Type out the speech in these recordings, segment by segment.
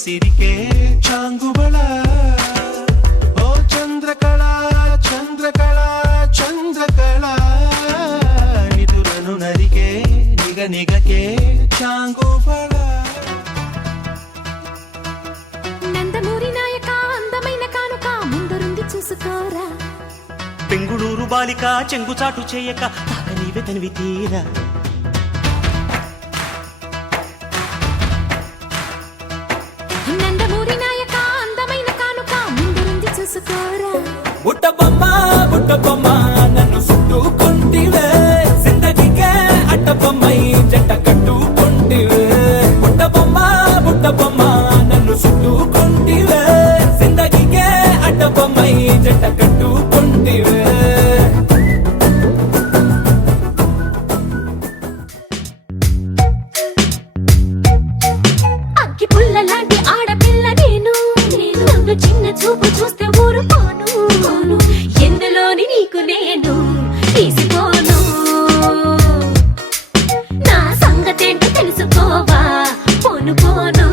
ಸಿರಿಕೆ ಚಾಂಗುಬಳ ಓ ಚಂದ್ರಕಳ ಚಂದ್ರಕಳ ಚಂದ್ರಕಳ ನಿದುರನು ನರಿಗೆ ನಿಗ ನಿಗಕೆ ಚಾಂಗುಬಳ నందమూరి నాయక అందమైన కానుక ముందరుంది చూసుకోరా బెంగుళూరు బాలిక చెంగుచాటు చేయక తాగనీవే తనివి తీరా నందమూరి నాయక అందమైన కానుక ముందరుంది చూసుకోరా బుట్టబొమ్మ నన్ను చుట్టుకుంటివే జిందగీకే అట్టబొమ్మై జంట కట్టుకుంటివే బుట్టబొమ్మ నన్ను చుట్టుకుంటివే జిందగీకే అట్టబొమ్మై జంట కట్టుకుంటివే అగ్గి పుల్ల లాంటి ఆడపిల్ల నేను నన్ను చిన్న చూపు చూస్తే ఊరుకోను ఎందులోని నీకు నేను తీసిపోను నా సంగతేంటో తెలుసుకోవా పోను పోను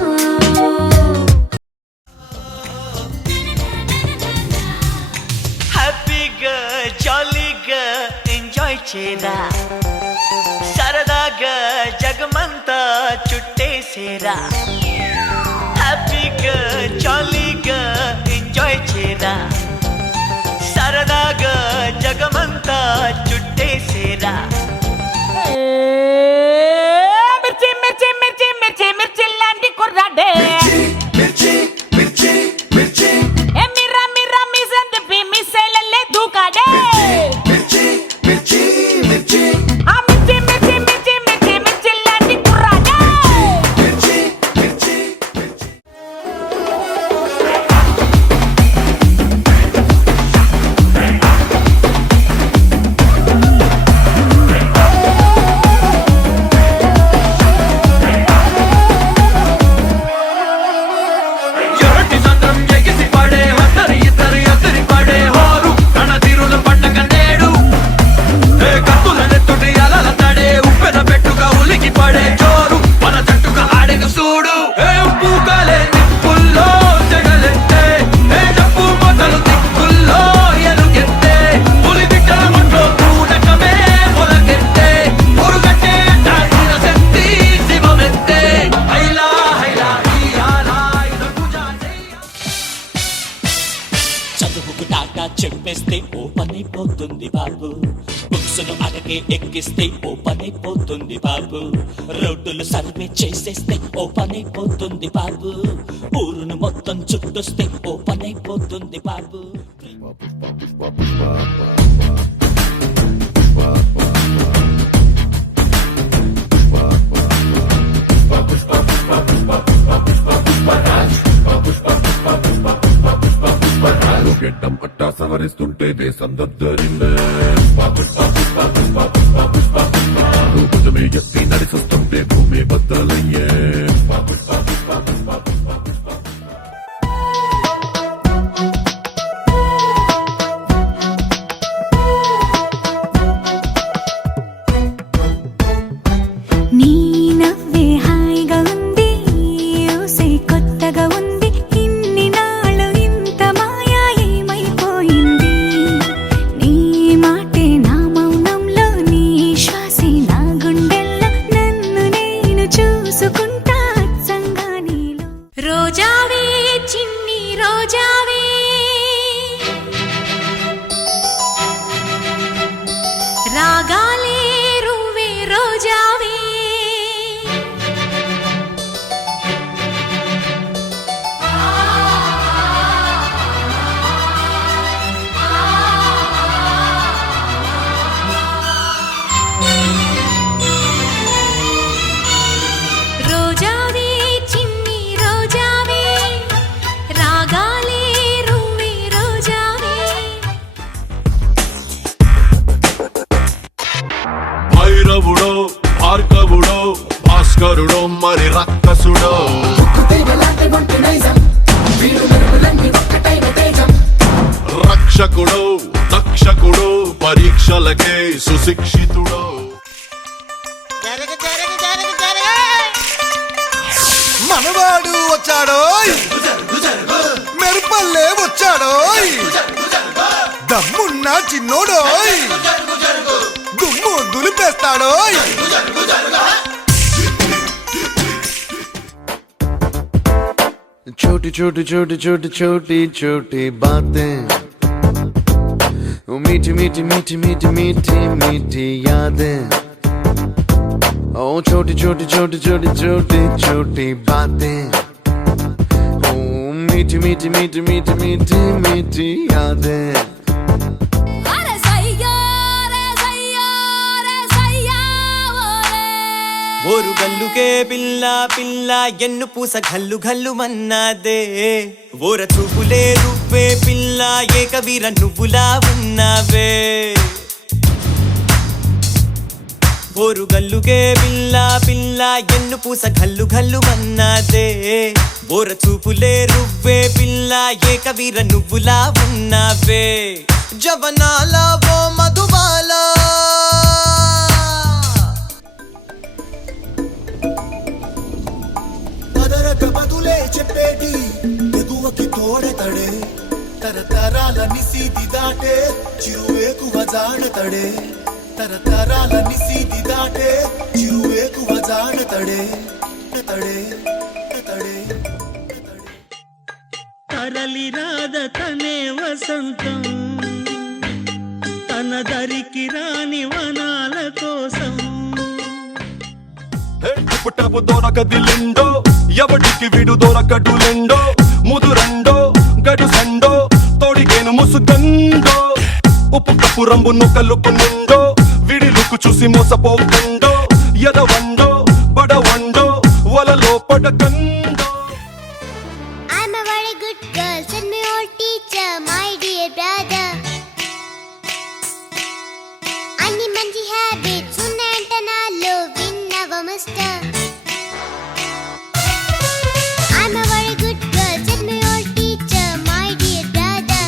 హ్యాపీగా జాలీగా ఎంజాయ్ చేరా సరదాగా జగమంతా చుట్టేసేరా హ్యాపీగా జాలీగా ఎంజాయ్ చేరా సరదాగా జగమంతా చుట్టేసేరా మిర్చి మిర్చి మిర్చి మిర్చి మిర్చి లాంటి కుర్రాడే మిర్రా మిర్రా మిజన్ దిప్పి మిస్సైలల్లే దూకాడే ఆ మిర్చి మిర్చి మిర్చి మిర్చి మిర్చి లాంటి కుర్రాడే ఎరటి సంద్రం ఎగిసి పడే అందరి ఇద్దరు ఎదురి పడే హోరు కణ తీరుల పండగ నేడు ఏ కత్తుల నెత్తుటి అలల తడే ఉప్పెన పెట్టుగా ఉలికి పడే జోరు మన జట్టుగా ఆడిన చూడు ఏ పూగాలే నిప్పుల్లో జగలెత్తే ఏ డప్పు మొదలు దిక్కుల్లో ఎలుగెత్తే పులి బిడ్డల మొట్లో కూడకమే మొలకెత్తే ఉరుగట్టే దాచిన శక్తి శివమెత్తే హైలా హైలా ఈ ఆలా ఇదకు జాజే చదువుకు టాటా చెప్పేస్తే ఓ పనైపోతుంది బాబు బుక్స్ను అడగే ఎక్కిస్తే ఓ పనైపోతుంది బాబు రోడ్డులు సర్వే చేసేస్తే ఓ పనైపోతుంది బాబు ఊరును మొత్తం చుట్టొస్తే ఓ పనైపోతుంది బాబు గెడ్డం పట్టా సవరిస్తుంటే దేశం దద్దరిందే భుజమే ఎత్తి నడిచొస్తుంటే భూమి బద్దలయ్యే నీ నవ్వే హాయిగా ఉంది ఊసే కొత్తగా ఉంది ఇన్ని నాళ్ళు ఇంత మాయా ఏమైపోయింది నీ మాటే నా మౌనంలో నీ శ్వాసే నా గుండెల్లో నన్ను నేను చూసుకుంటా అచ్చంగా నీలో రోజావే చిన్ని రోజావే రాగాలే రువ్వే రోజావే రోజావే చిన్ని రోజావే రాగాలే రువ్వే రోజావే భైరవుడో భార్గవుడో భాస్కరుడో మరి రక్కసుడో రక్షకుడో దక్షకుడో పరీక్షలకే సుశిక్షితుడో మనవాడు వచ్చాడోయ్ మెరుపల్లే వచ్చాడోయ్ దమ్మున్న చిన్నోడోయ్ దుమ్ము దులిపేస్తాడోయ్ छोटी छोटी छोटी छोटी छोटी छोटी बातें मीठी मीठी मीठी मीठी मीठी मीठी यादें ओ छोटी छोटी छोटी छोटी छोटी छोटी बातें ओ मीठी मीठी मीठी मीठी मीठी मीठी यादें అరే సయ్యా రే సయ్యా రే సయ్యా ఓరే ఓరు గల్లుకే పిల్ల పిల్ల ఎన్ను పూస గల్లు గల్లు మన్నాదే ఓర చూపులే రువ్వే పిల్ల ఏకవీర నువ్వులా ఉన్నావే ఓరు గల్లుకే పిల్ల పిల్ల ఎన్ను పూస గల్లు గల్లు మన్నాదే ఓర చూపులే రువ్వే పిల్ల ఏకవీర నువ్వులా ఉన్నావే జవనాల ఓ మధుబాలా బదులే చెప్పేటి ఎగువకి తోడెతడే తరతరాల నిసీది దాటే చిరువేకువ జాడతడే తరతరాల నిసీది దాటే చిరువేకువ జాడతడే తడే తడే తరలి రాద తనే వసంతం తన దరికి రాని వనాల కోసం పుట్టపు దొరకదిలిండో ఎవడికి విడు దొరకడులెండో ముదురండో గడు సండో తోడిగేను ముసుగండో ఉప్పు కప్పు రంబును కలుపునుండో విడిలుకు చూసి మోసపోకండో ఎదవండో బడవండో వలలో పడకండో I'm a very good girl, said my old teacher, my dear brother. Anni manji habits, unnanta nallo vinnava musta. I'm a very good girl, said my old teacher, my dear brother.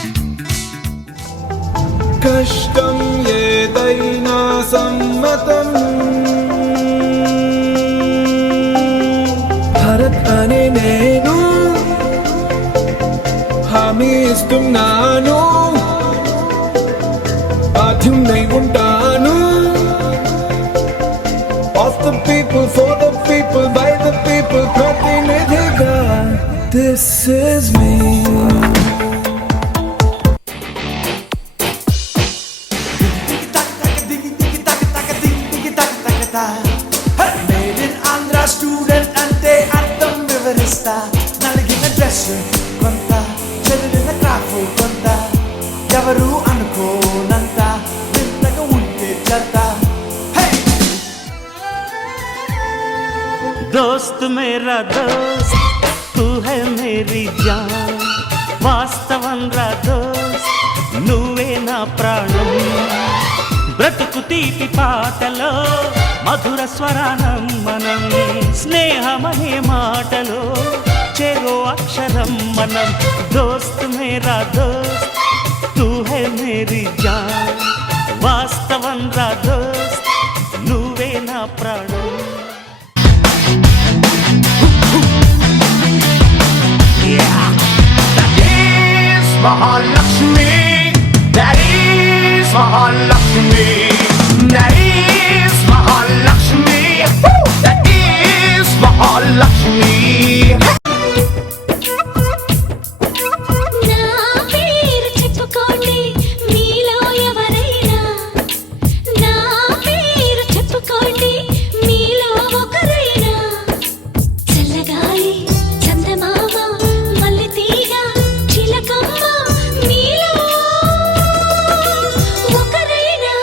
కష్టం ఏదైనా సమ్మతం భరత్ అనే నేను హామీ ఇస్తున్నాను బాధ్యున్నై ఉంటాను Of the people, for the people, by the people, ప్రతినిధిగా This is me. Made in Andhra student ante అర్థం వివరిస్తా నలిగిన డ్రెస్ కొంత చెదిరిన క్రాఫ్ కొంత ఎవరు అనుకోనంత వింతగా ఉంటే చెత్త दोस्त मेरा दोस्त तू है मेरी जान వాస్తవం రా దోస్త్ నువ్వే నా ప్రాణం బ్రతుకు తీపి పాటలో మధుర స్వరానం మనం స్నేహమనే మాటలో చెరో అక్షరం మనం దోస్త్ మేరా దోస్త్ తూ హై మేరీ జాన్ వాస్తవం రా దోస్త్ నువ్వే నా ప్రాణం Mahalakshmi, that is Mahalakshmi, that is Mahalakshmi, that is Mahalakshmi. నా పేరు చెప్పుకోండి మీలో ఎవరైనా నా పేరు చెప్పుకోండి మీలో ఒకరైనా చల్లగాలి చందమామ మల్లె తీగ చిలకమ్మ మీలో ఒకరైనా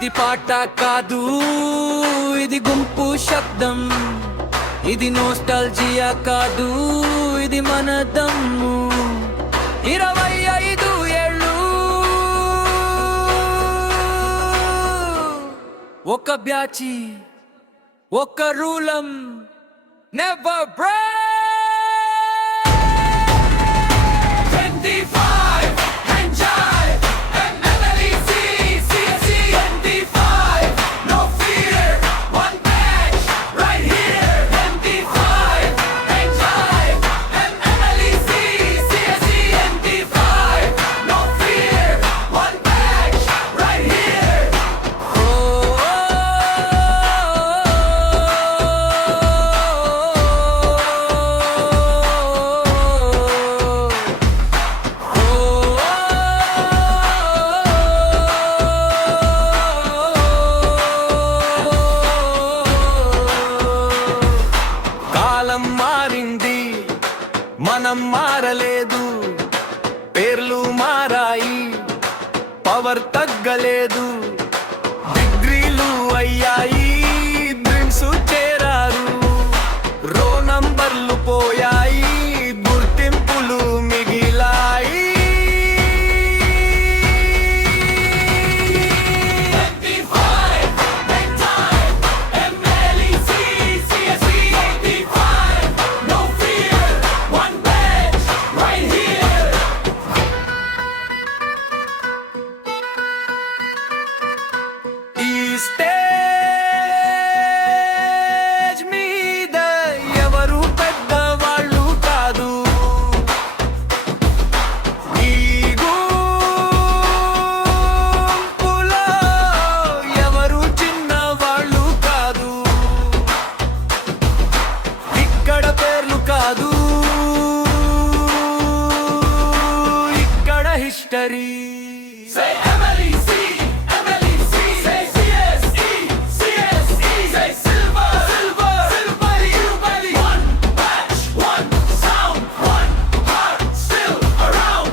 ఇది పాట కాదు, ఇది గుంపు శబ్దం. ఇది నోస్టాల్జియా కాదు, ఇది మన దమ్ము. 25 ఏళ్ళు ఒక బ్యాచి, ఒక రూలం, never break. 25 enjoy MLEC CSE 25 no fear one batch right here. 25 enjoy MLEC CSE 25 no fear one batch right here. కాలం మారింది, మనం మారలేదు. పేర్లు మారాయి, పవర్ తగ్గలేదు. డిగ్రీలు అయ్యాయి, డ్రీమ్స్ చేరారు. రో నంబర్లు పోయాయి, గుర్తింపులు మిగిలాయి. 25 bedtime MLEC CSE 85 no fear one batch right here. ఈ స్టేజ్ మీద ఎవరు పెద్దవాళ్ళు కాదు, ఈ గుంపులో ఎవరు చిన్నవాళ్ళు కాదు. ఇక్కడ పేర్లు కాదు, ఇక్కడ history. Say MLEC, MLEC. Say CSE, CSE. Say silver, silver, silver. Everybody, one batch, one sound, one heart, still around.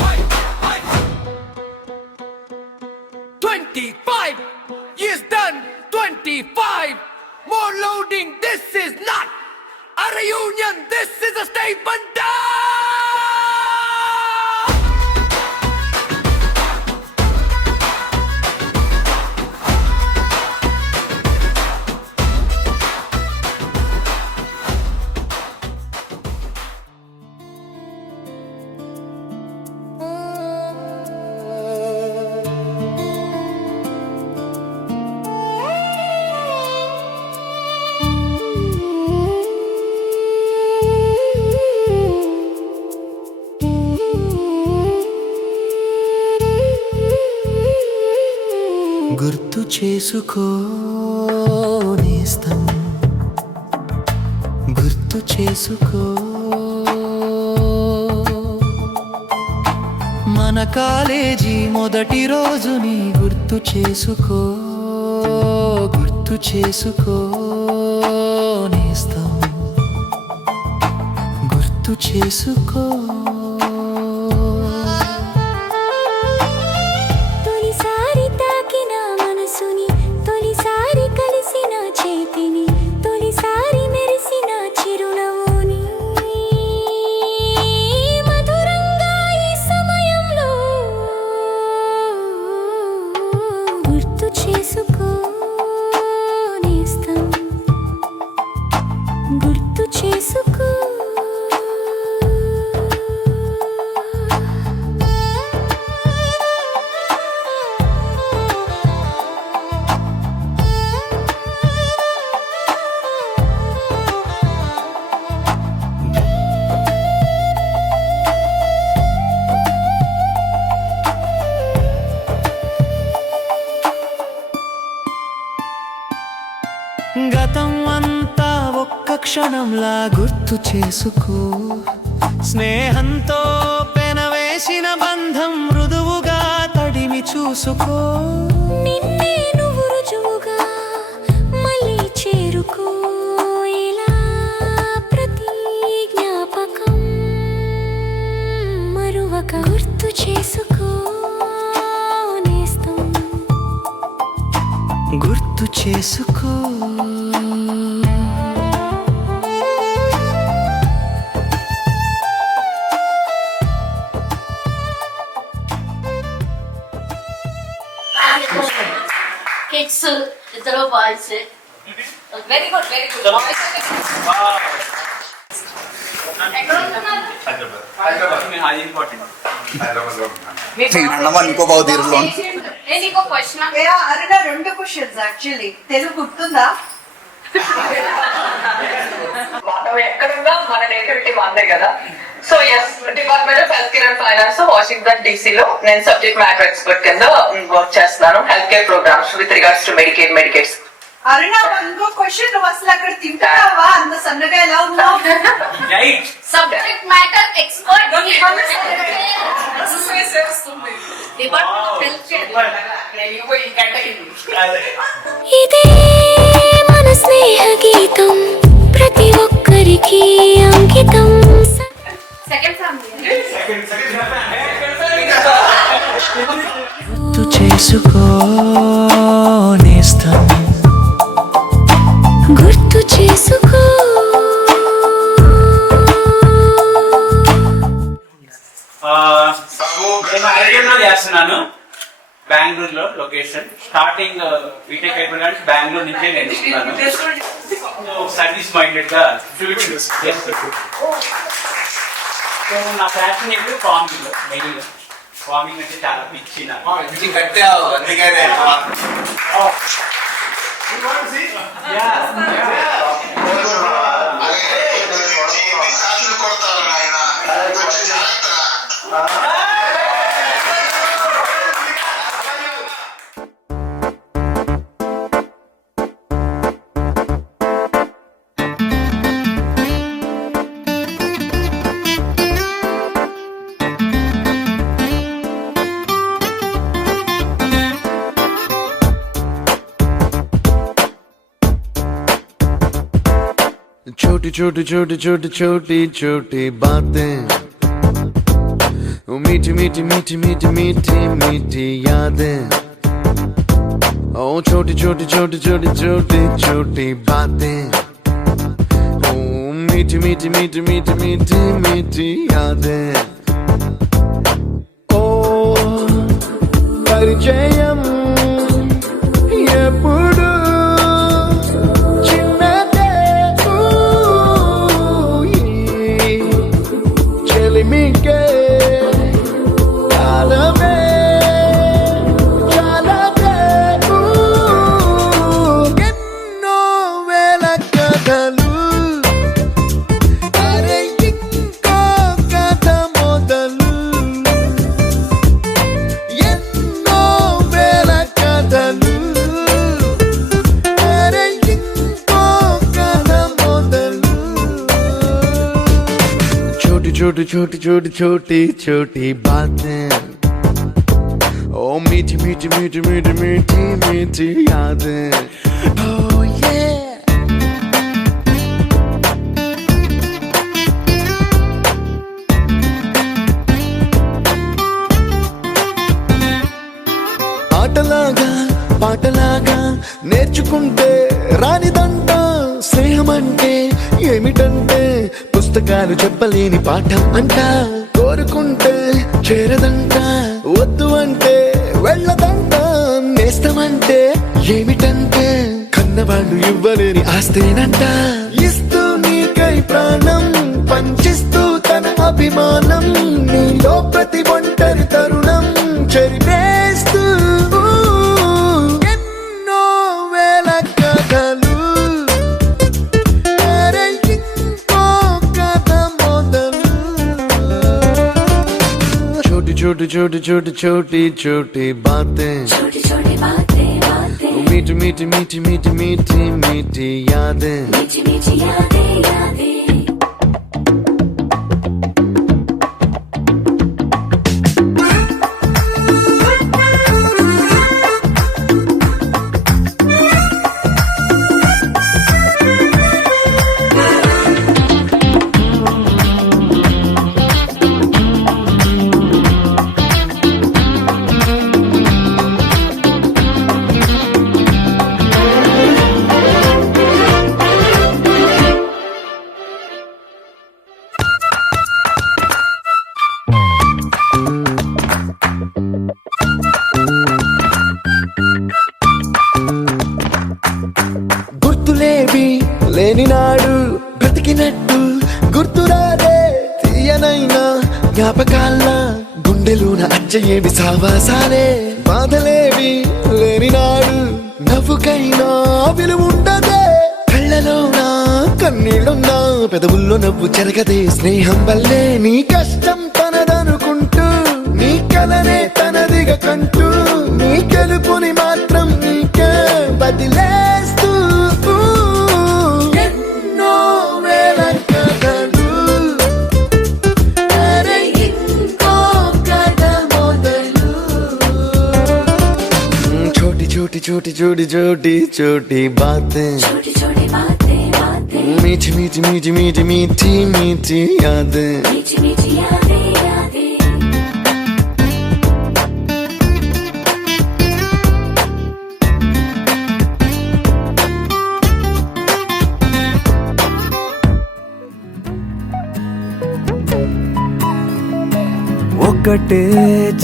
Fight, fight. 25 is done. 25 more loading. This is not a reunion. This is a statement. గుర్తు చేసుకో నేస్తం, గుర్తు చేసుకో మన college మొదటి రోజుని. గుర్తు చేసుకో, గుర్తు చేసుకో నేస్తం, గుర్తు చేసుకో. తొలిసారి తాకిన మనసుని, తొలిసారి కలిసిన చేతిని, తొలిసారి మెరిసిన చిరునవ్వుని. మధురంగా ఈ సమయంలో గుర్తు చేసుకో నేస్తం, గుర్తు చేసుకో. గతం అంతా ఒక్క క్షణంలా గుర్తు చేసుకో. స్నేహంతో పెనవేసిన బంధం మృదువుగా తడిమి చూసుకో. నిన్నే నువ్వు రుజువుగా మళ్ళీ చేరుకో. ఇలా ప్రతి గుర్తు చేసుకో కిడ్స్ ఇద్దరు boys very good very good Aruna 2 questions actually Telugu గుర్తుందా మనం ఎక్కడున్నా మన నేటివిటీ మనదే కదా. So yes, department of health care and finance Washington DC లో నేను సబ్జెక్ట్ మ్యాటర్ ఎక్స్పర్ట్ కింద వర్క్ చేస్తున్నాను. Health care programs with regards to Medicaids. Aruna ఇంకో క్వశ్చన్, నువ్వు అసలు అక్కడ తింటున్నావా? అంత సన్నగా ఎలా ఉన్నావు? సబ్జెక్ట్ మ్యాటర్ ఎక్స్పర్ట్ ఇదే మన స్నేహ గీతం ప్రతి ఒక్కరికి అంకితం సెకండ్ ఫ్యామిలీ గుర్తు చేసుకో నేస్తం గుర్తు చేసుకో నేను ఐడియాలో చేస్తున్నాను. బెంగళూరులో లొకేషన్ స్టార్టింగ్ బీటెక్ అయిపోయిన కానీ బెంగళూరు నుంచే నేర్చుకున్నాను. సర్వీస్ మైండెడ్ గా నా ప్యాషన్ ఇప్పుడు ఫార్మింగ్. మెయిన్ ఫార్మింగ్ అంటే చాలా పిచ్చి నాకు. छोटी छोटी छोटी छोटी छोटी छोटी बातें, वो मीठी मीठी मीठी मीठी मीठी मीठी यादें. ओ छोटी छोटी छोटी छोटी छोटी छोटी बातें, ओ मीठी मीठी मीठी मीठी मीठी मीठी यादें. ओ परिचयम ఎప్పుడు చిన్నదే చెలిమికే కాలమే చాలదే ఎన్నో వేల కథలు అరే ఇంకో కథ మొదలు ఎన్నో వేల కథలు అరే ఇంకో కథ మొదలు छोटी छोटी छोटी छोटी छोटी छोटी बातें, ओ मीठी मीठी मीठी मीठी मीठी मीठी यादें. Oh yeah. ఆటలాగా పాటలాగా నేర్చుకుంటే రానిదంట స్నేహం అంటే ఏమిటంటే పుస్తకాలు చెప్పలేని పాఠం అంట. కోరుకుంటే చేరదంట, వద్దు అంటే వెళ్ళదంట. నేస్తమంటే ఏమిటంటే కన్నవాళ్ళు ఇవ్వలేని ఆస్తేనంట. ఇస్తూ నీకై ప్రాణం పంచిస్తూ తన అభిమానం, నీలో ప్రతి ఒంటరి తరుణం చెరిపేస్తూ ఎన్నో వేల కథలు అరే ఇంకో కథ మొదలు. छोटी छोटी छोटी छोटी छोटी छोटी बातें, छोटी छोटी बातें बातें मीठी मीठी मीठी मीठी मीठी मीठी यादें. मीठी मीठी यादें यादें లేని నాడు బ్రతికినట్టు గుర్తురాదే తీయనైనా జ్ఞాపకాల్లా గుండెలోన అచ్చయేవి సావాసాలే బాధలేవి లేని నాడు నవ్వుకైనా విలువుండదే కళ్ళలోనా కన్నీళ్ళున్నా పెదవుల్లో నవ్వు చెరగదే స్నేహం వల్లే నీ కష్టం తనదనుకుంటూ నీ కలనే తనదిగా కంటూ నీ గెలుపుని మాత్రం నీకే బదిలేస్తూ ఎన్నో వేల కథలు అరే ఇంకో కథ మొదలు छोटी छोटी छोटी छोटी छोटी छोटी बातें मीठी मीठी मीठी मीठी मीठी मीठी यादें ఒకటే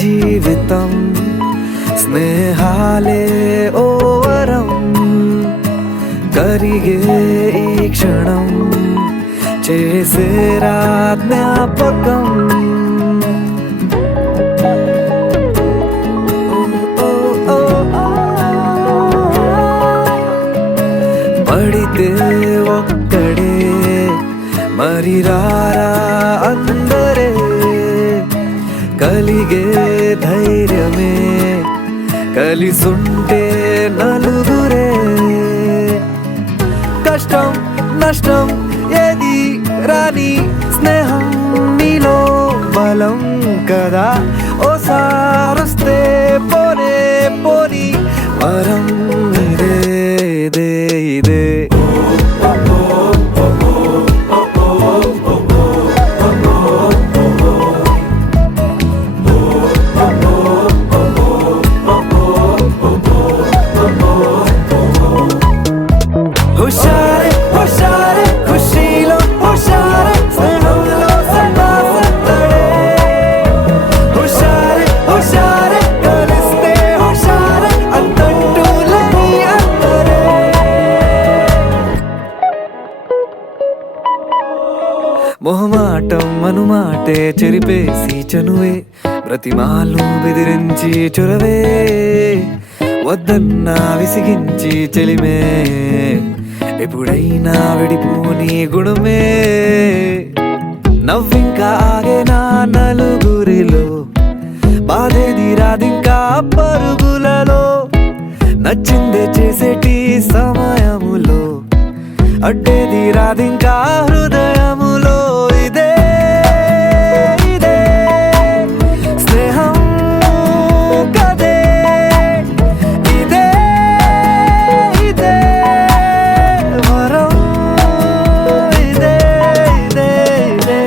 జీవితం స్నేహాలే ఓవరం కరిగే ఈ క్షణం చేసే జ్ఞాపకం పడితే ఒక్కడే మరి రారా అందరే కలిగే ధైర్యమే కలిసుంటే నలుగురే కష్టం నష్టం ఏది రాని స్నేహం నీలో బలం కదా ఓసారొస్తే పోనే పోని వరం ఇదే ఇదే ఇదే హుషారే హుషారే ఖుషీలో హుషారే స్నేహంలో సన్నాసత్తడే హుషారే హుషారే కలిస్తే హుషారే అంతంటూ లేని అందరే మొహమాటం అనుమాటే చెరిపేసి చనువే ప్రతిమాలు బెదిరించి చొరవే వద్దన్నా విసిగించి చెలిమే ఎప్పుడైనా విడిపోని గుణమే నవ్వింకా ఆగే నా నలుగురిలో బాధేది రాదింకా పరుగులలో నచ్చిందే చేసేటి సమయములో అడ్డేది రాదింకా హృదయములో ఇదే ఇదే స్నేహం కదే ఇదే ఇదే వరం ఇదే ఇదే ఇదే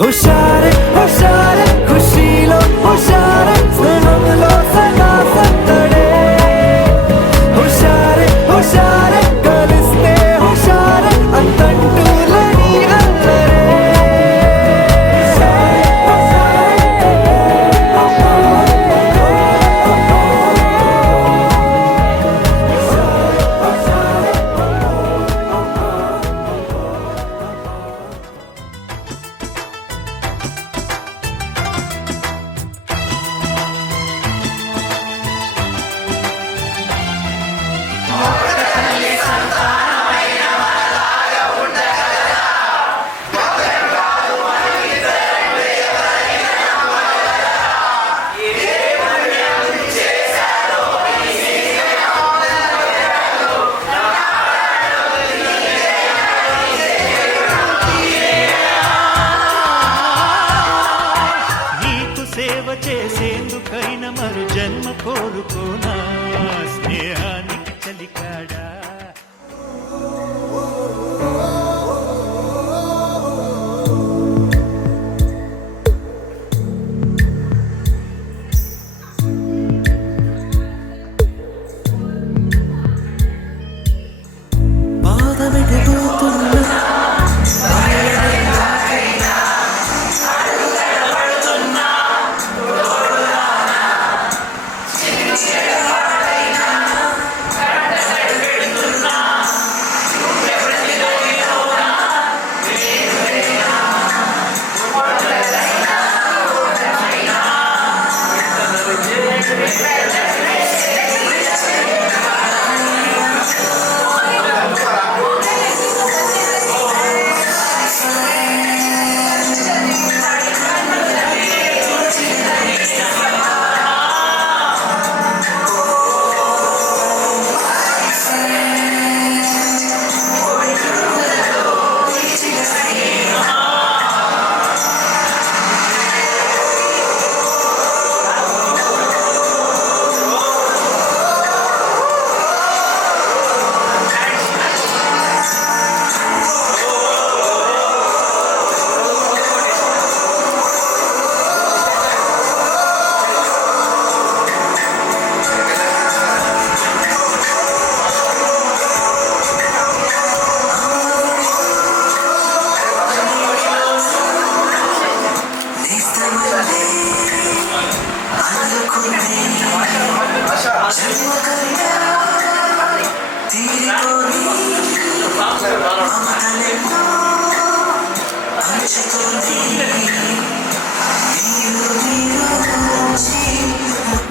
హుషారే హుషారే ఖుషీలో హుషారే స్నేహంలో సన్నాసత్తడే హుషారే హుషారే కలిస్తే హుషారే అంతంటూ లేని అందరే నీకు సేవ చేసేందుకైనా మరు జన్మ కోరుకోనా స్నేహానికి చలికాడా బాధ వెతుకుతున్నా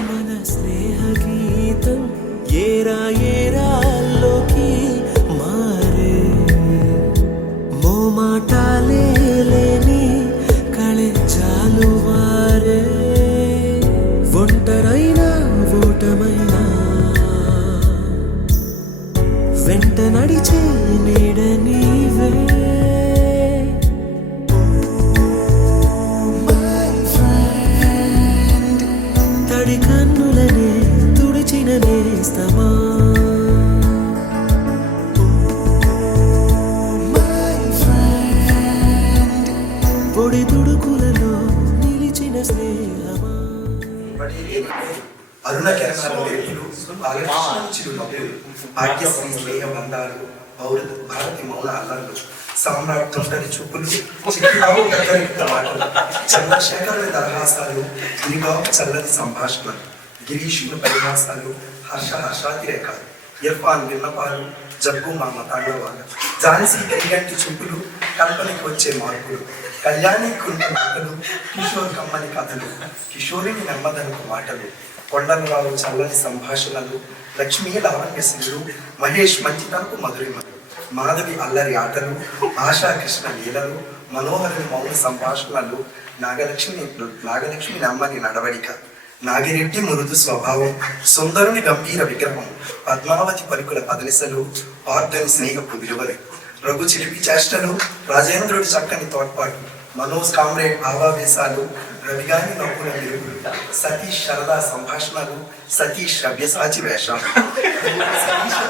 మన స్నేహ గీతం ఏరా ఏరాల్లోకి మారే మోమాటాలే లేని కళెచ్చాలు వారే ఒంటరైనా ఓటమైనా వెంట నడిచే నీడ నీవే తడి కన్నులనే తుడిచిన నేస్తమా పొడి తుడుకులలో నిలిచిన స్నేహమా అరుణ కెరటాల వెలుగులు బాలకృష్ణ చిరునవ్వులు భాగ్యశ్రీ స్నేహ బంధాలు భారతి మౌన అల్లర్లు సామ్రాట్ తొంటరి చూపులు చిట్టిబాబు దగ్గర మాటలు చంద్రశేఖరుని దరహాసాలు గిరిబాబు చల్లని సంభాషణలు గిరీషుని పరిహాసాలు హర్షాతిరేకాలు ఇర్ఫాన్ విన్నపాలు జగ్గు మామ తాండవాలు ఝాన్సీ కరిగంటి చూపులు కల్పనకి వచ్చే మార్పులు కళ్యాణి కుంటి మాటలు కిషోర్ కమ్మని కథలు కిషోరిని నెమ్మదనకు మాటలు కొండలరావు చల్లని సంభాషణలు లక్ష్మీ లావణ్యశీలు మహేష్ మంచితనకు మధురిమలు మాధవి అల్లరి ఆటలు ఆశా కృష్ణ లీలలు మనోహరుని మౌన సంభాషణలు నాగలక్ష్మి నమ్మని నడవడిక నాగిరెడ్డి మృదు స్వభావం సుందరుని గంభీర విగ్రహం పద్మావతి పలుకుల పదనిసలు పార్థని స్నేహపు విలువలు రఘు చిలిపి చేష్టలు రాజేంద్రుడి చక్కని తోడ్పాటు మనోజ్ కామ్రేడ్ భావావేశాలు రవిగాని నవ్వుల వెలుగులు సతీష్ శారదా సంభాషణలు సతీష్ సవ్యసాచి వేషాలు సతీష్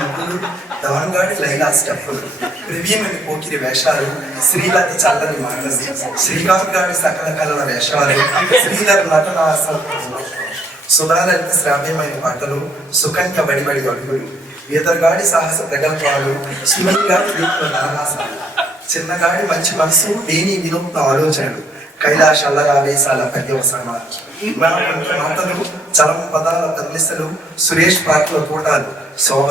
నవ్వులు దాన్గాడి లైలా స్టెప్పులు ప్రివ్యమని పోకిరి వేషాలు శ్రీలత చల్లని మాటలు శ్రీకాంత్ గాడి సకల కళల వేషాలు శ్రీధర్ నటన సుధాలలిత శ్రావ్యమైన పాటలు సుకన్య బడిబడి అడుగులు ఈతరగాడి సాహస ప్రగల్భాలు సుమని గాడి నరహాసాలు చిన్నగాడి మంచి మనసు దేని వినూత్న ఆలోచనలు కైలాష్ అల్లరావేశాల పర్యవసానాలు మాటలు చలం పదాల పరిమిసలు సురేష్ పాటల తోటాలు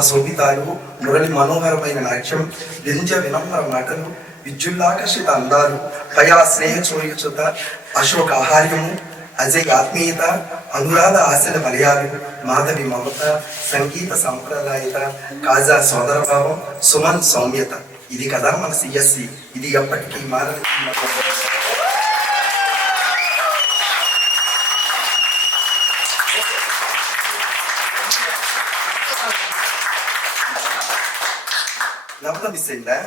శోభితాలు మురళి మనోహరమైన నాట్యం వ్యంజ వినమ్ర మాటలు విద్యుల్లాకర్షిత అందాలు కయా స్నేహ చోయుచుత అశోక ఆహార్యము అజయ్ ఆత్మీయత అనురాధ ఆశల మలయాలు మాధవి మమత సంగీత సాంప్రదాయత కాజా సోదరభావం సుమన్ సౌమ్యత ఇది కదా మన సిఎస్సి ఇది ఎప్పటికీ మారని నవ్వుతా మిస్ అయిందా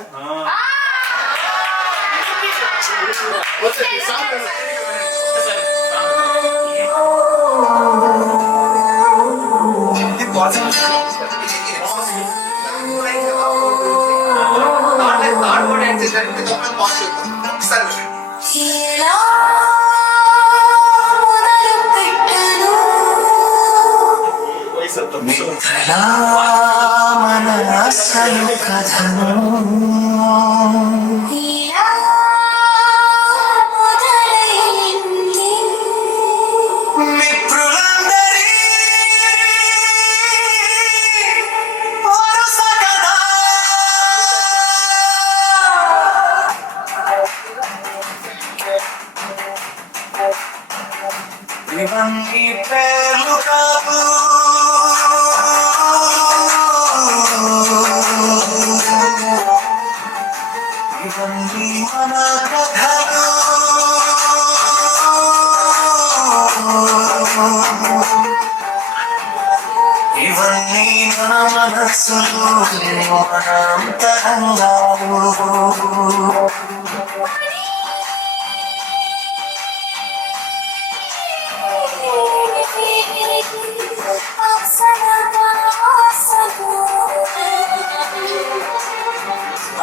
ఇవన్నీ పేర్లు కాదు ఇవన్నీ మన కథలు ఇవన్నీ మన మనసులు మన అంతరంగాలు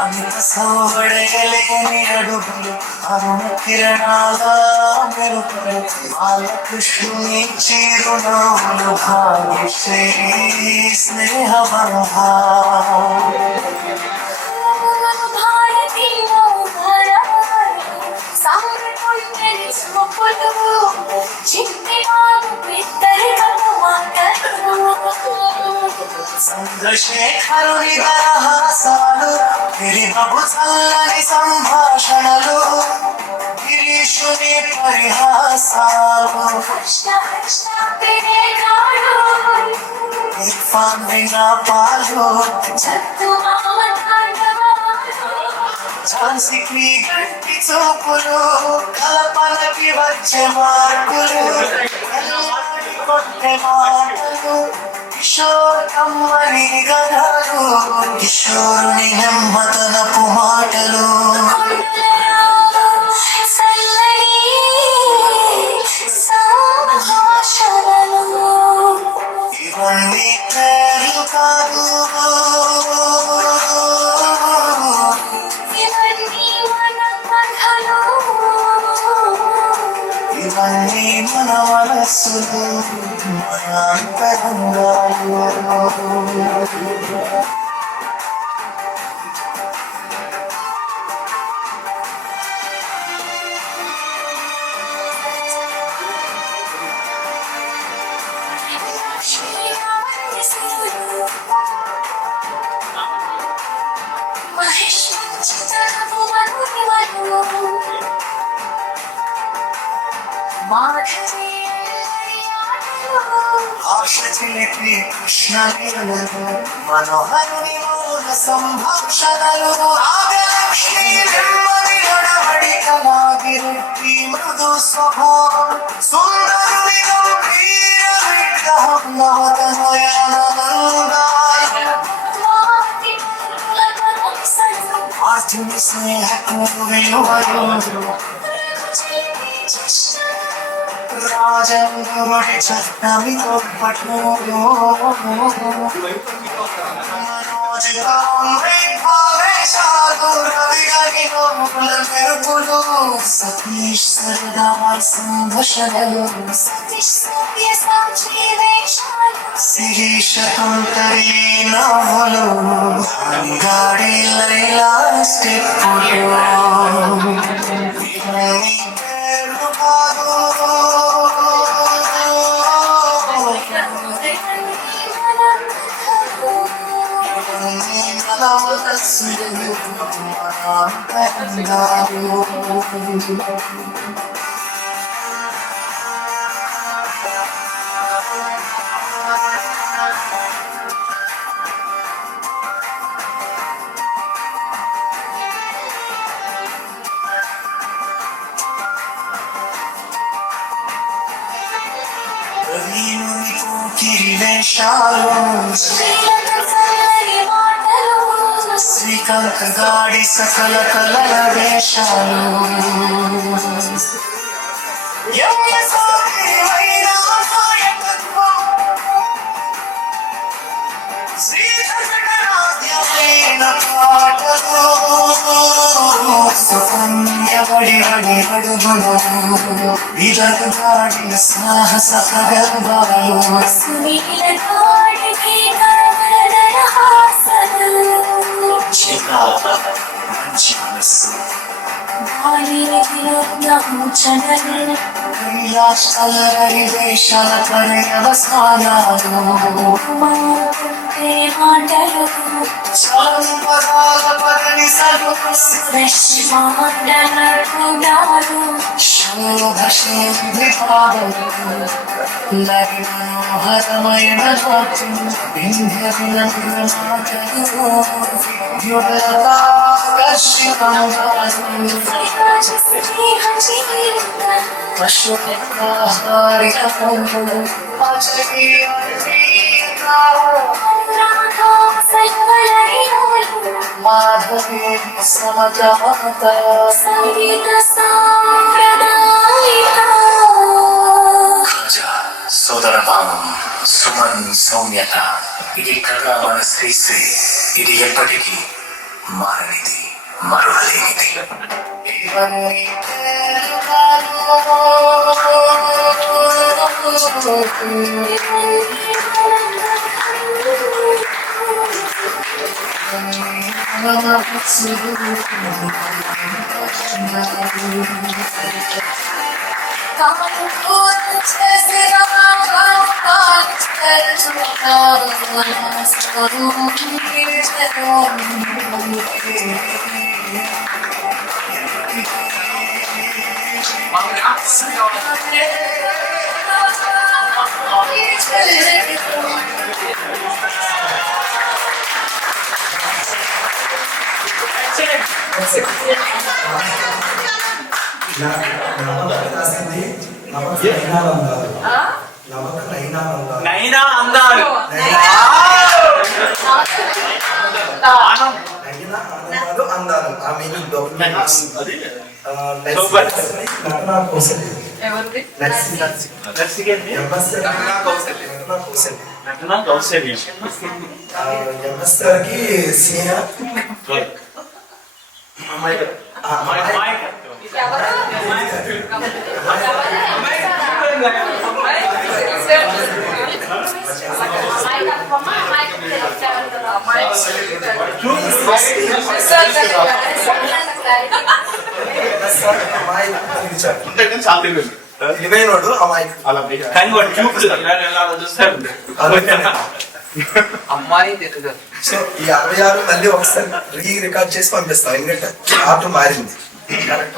అంత సౌబడలేని అడుగులు అరుణ కిరణాల మెరుపులు బాలకృష్ణుని చిరునవ్వులు భాగ్యశ్రీ స్నేహబంధ చంద్రశేఖరుని దరహాసాలు గిరిబాబు చల్లని సంభాషణలు గిరీషుని పరిహాసాలు ఇర్ఫాన్ వినాపాలు ఝాన్సీకి గట్టి చూపులు కల్పనకి వచ్చే మార్పులు కొట్టే మాటలు కిషోరమ్మని గదాలు కిషోరుని నెమ్మదనపు మాటలు ఇవన్నీ పేర్లు కాదు ఇవన్నీ మన మనస్సులు మన అంతరంగాలు ఆశ చిలిపి కృష్ణలీలలు మనోహరుని మౌన సంభాషణలు నాగలక్ష్మి నెమ్మది నడవడి కళాగిరెడ్డి మృదు స్వభావం సుందరుని గంభీర విగ్రహం నవతనయనందాలు ఆర్జుని స్నేహకు విలువలు రాజంగుడి చట్టమితో పట్లు మెరుపులు సతీష్ సరదార్ సంభషణలు శిరీష తొంతరి నవ్వులు గాడి లైలా స్టెప్పులు శ్రీకాంత్ గాడి సకల కలల వేషాలు ఇదరు గాడిన సాహస గర్వాలు మంచి మనస్సు కైలాసాలరి వేషాల పర్యవసానాలు పదాల పదనిసలు శోభశేంద్రిపాదలు లరి మనోహరమైన నాట్యం వింధ్య వినంద్ర మాటలు మాధవీ సమజాత సోదరభావం సుమన్ సౌమ్యత ఇది కళా మన శ్రీశ్రీ ఇది ఎప్పటికీ మారనిది మరువలేనిది ఇవన్నీ Come on, రాసింది నైనా అందాలు అందాలు ఆ మీనింగ్ ఎవరిది ఎంఎస్ఆర్కి స్నేహ తెలివైనోడు అమ్మాయి కానీ వాడు చూపులు ఎలా చూస్తారు అమ్మాయి తెలుగు. సో ఈ 66 మళ్ళీ ఒకసారి రికార్డ్ చేసి పంపిస్తాం ఎందుకంటే ఆట మారింది కరెక్ట్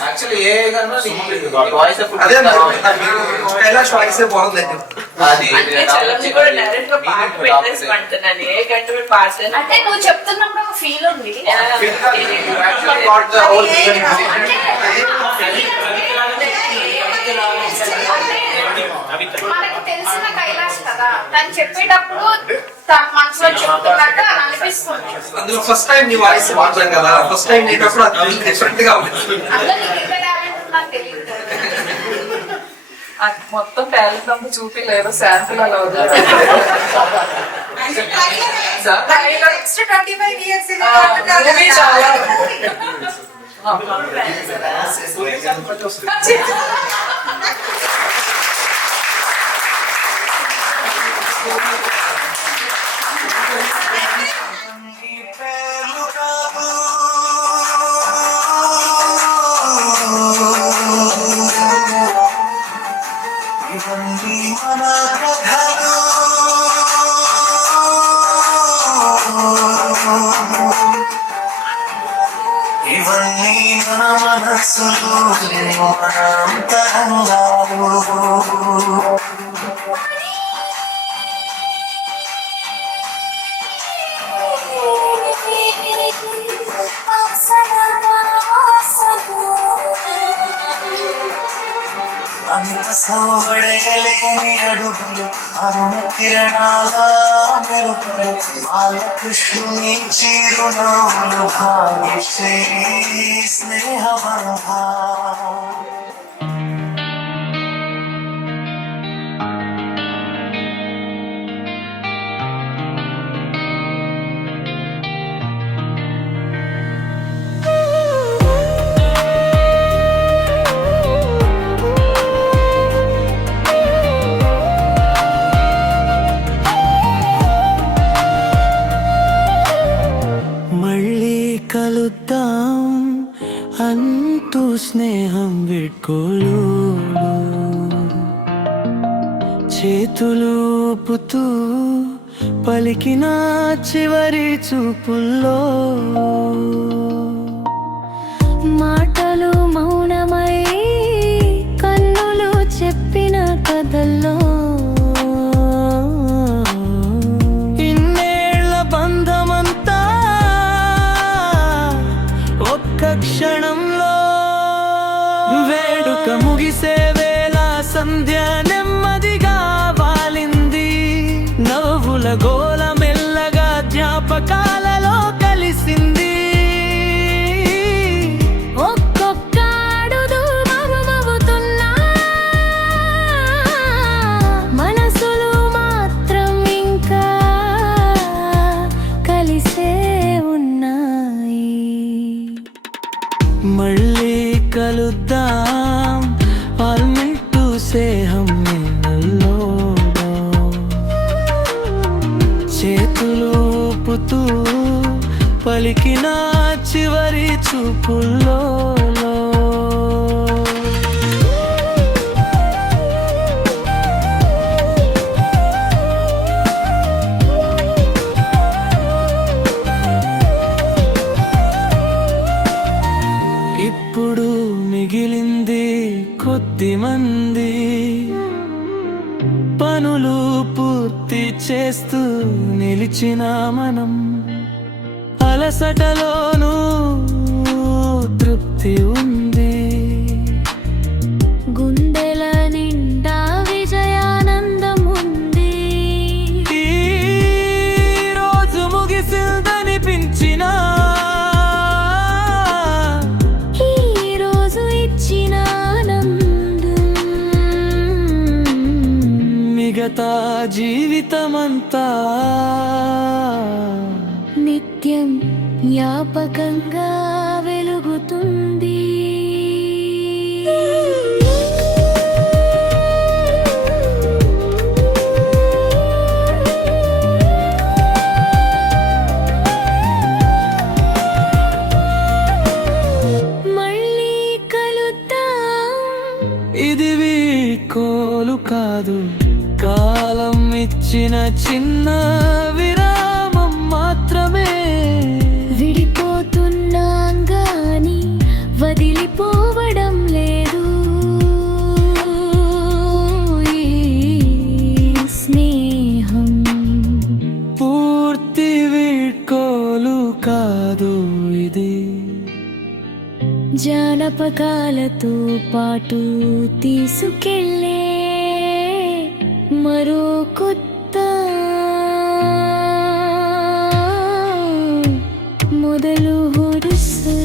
యాక్చువల్లీ ఏ కన్నా వాయిస్ అదే కైలాష్ వాయిస్ బాగుంది అంటే నువ్వు చెప్తున్నప్పుడు ఒక ఫీల్ ఉంది. మనకి తెలిసిన కైలాష్ కదా, తను చెప్పేటప్పుడు తన మనసులో చెప్తున్నట్టు అని అనిపిస్తుంది. అందులో ఫస్ట్ టైం నీ వాయిస్ వాడతాం కదా, ఫస్ట్ టైం నేటప్పుడు అది డిఫరెంట్ గా ఉంది. అందులో నీకు ఎంత టాలెంట్ నాకు తెలియదు. మొత్తం టాలెంట్ అంతా చూపిలేదు, శాంపుల్ అలా ఇవన్నీ మన మనసులు మన అంతరంగాలు అంత సౌడలేని అడుగులు అరుణ కిరణాల మెరుపులు బాలకృష్ణుని చిరునవ్వులు భావించే స్నేహబంధా కలుద్దాం అంటూ స్నేహం విడ్కోలు చేతులు ఊపుతూ పలికిన చివరి చూపుల్లో మాటలు మౌనమై కన్నులు చెప్పిన కథల్లో క్షణంలో వేడుక ముగిసే వేళ సంధ్య నెమ్మదిగా వాలింది నవ్వుల గోల మెల్లగా జ్ఞాపకాలలో కలిసింది ఒక్కొక్క అడుగు మరుమవుతున్నా మనసులు మాత్రం ఇంకా కలిసే ఉన్నాయి. మళ్ళీ కలుద్దాం ఆల్మిట్టు సేహం నిన్నల్లో చేతులు ఊపుతూ పలికిన చివరి చూపుల్లో పిలిచిన మనం అలసటలోనూ తృప్తి ఉంది. గుండెల నిండా విజయానందం ఉంది. ఈ రోజు ముగిసిందనిపించిన ఈ రోజు ఇచ్చిన ఆనందం మిగతా జీవితమంతా నిత్యం జ్ఞాపకంగా వెలుగుతుంది. మళ్ళీ కలుద్దాం. ఇది వీడ్కోలు కాదు, కాలం ఇచ్చిన చిన్న విరామం మాత్రమే. విడిపోతున్నాం గాని వదిలిపోవడం లేదు. ఈ స్నేహం పూర్తి వీడ్కోలు కాదు, ఇది జానపకాలతో పాటు తీసుకెళ్ళే మరో కొత్త మొదలు హురుసు.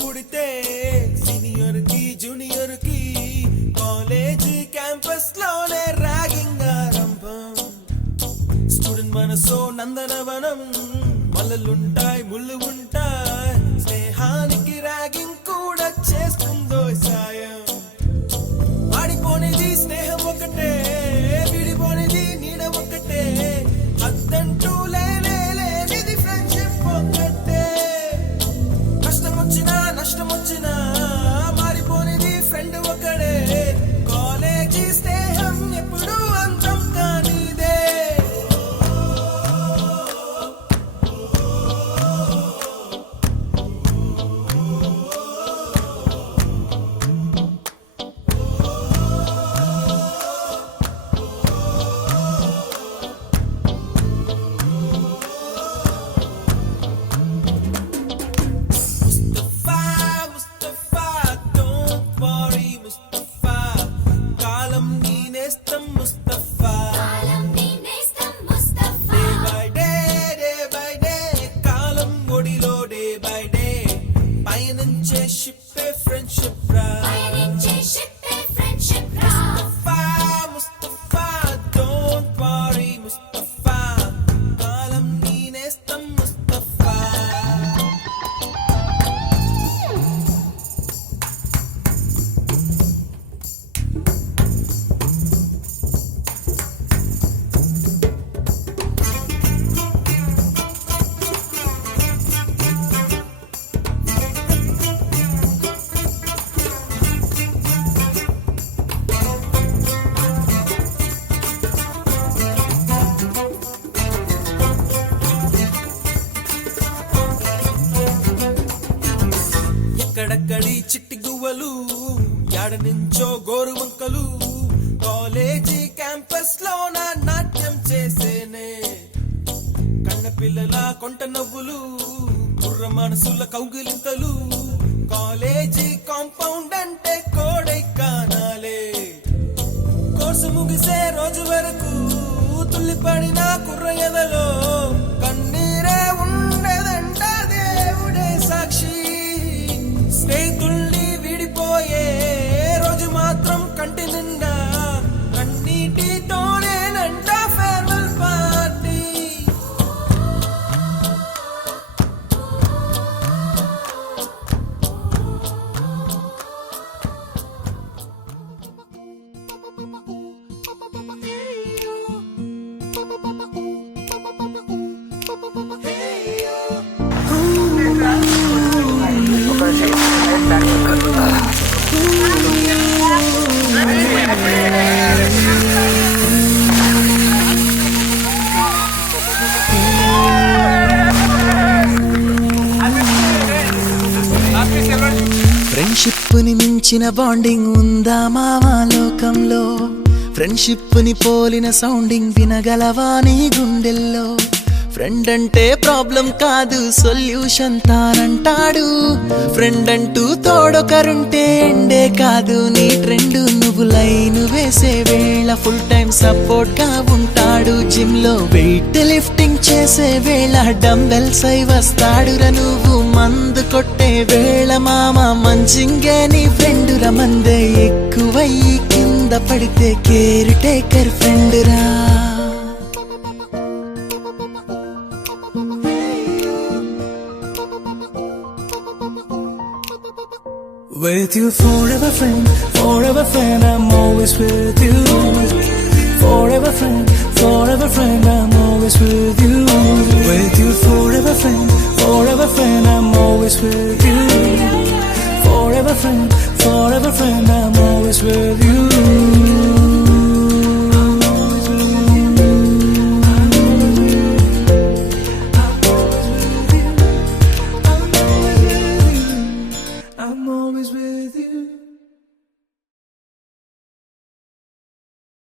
పుడితే సీనియర్ కి జూనియర్ కి కాలేజ్ క్యాంపస్ లోనే ర్యాగింగ్ ఆరంభం. స్టూడెంట్ మనసో నందనవనం, మల్లలుంటాయి ముళ్ళు ఉంటాయి, స్నేహానికి ర్యాగింగ్ కూడా చేస్తుందో సాయం. వాడిపోనిది స్నేహం ఒకటే, విడిపోనిది నీడ ఒకటే, అద్దంటూ లేనిది ఫ్రెండ్షిప్ ఒకటే. కష్టమొచ్చినా నష్టమొచ్చినా మారిపోనిది ఫ్రెండ్ ఒకడే, కాలేజీ స్నేహం ఎప్పుడు అంతం కానిదే. Mustafa, ఎక్కడెక్కడి చిట్టి గువ్వలు యాడ నుంచో గోరు వంకలు కాలేజీ క్యాంపస్ లో నా నాట్యం చేసేనే కన్న పిల్లల కొంట నవ్వులు కుర్ర మనసుల కౌగిలింతలు కాలేజీ కాంపౌండ్ అంటే కోడై కానాలే కోర్సు ముగిసే రోజు వరకు తుల్లిపడిన కుర్ర ఎదలో కన్నీరే ఉండదంట దేవుడే సాక్షి స్నేహితుల్ని విడిపోయే రోజు మాత్రం కంటి నిండా కన్నీటితోనేనంట ఫేర్వెల్ పార్టీ ఫ్రెండ్షిప్ ని మించిన బాండింగ్ ఉందా మావా లోకంలో ఫ్రెండ్షిప్ ని పోలిన సౌండింగ్ వినగలవా నీ గుండెల్లో ఫ్రెండ్ అంటే ప్రాబ్లం కాదు సొల్యూషన్ తానంటాడు ఫ్రెండ్ అంటూ తోడొకరుంటే ఎండే కాదు నీ ట్రెండ్ నువ్వు లైన్ వేసే వేళ ఫుల్ టైం సపోర్ట్ గా ఉంటాడు జిమ్ లో వెయిట్ లిఫ్టింగ్ చేసే వేళ డంబెల్స్ అయి వస్తాడురా నువ్వు మందు కొట్టే వేళ మామ మంచింగే నీ ఫ్రెండ్ రా మందే ఎక్కువయ్యి కింద పడితే కేర్ టేకర్ ఫ్రెండ్ రా With you forever friend, I'm always with you. Forever friend, I'm always with you. With you forever friend, I'm always with you. Forever friend, I'm always with you.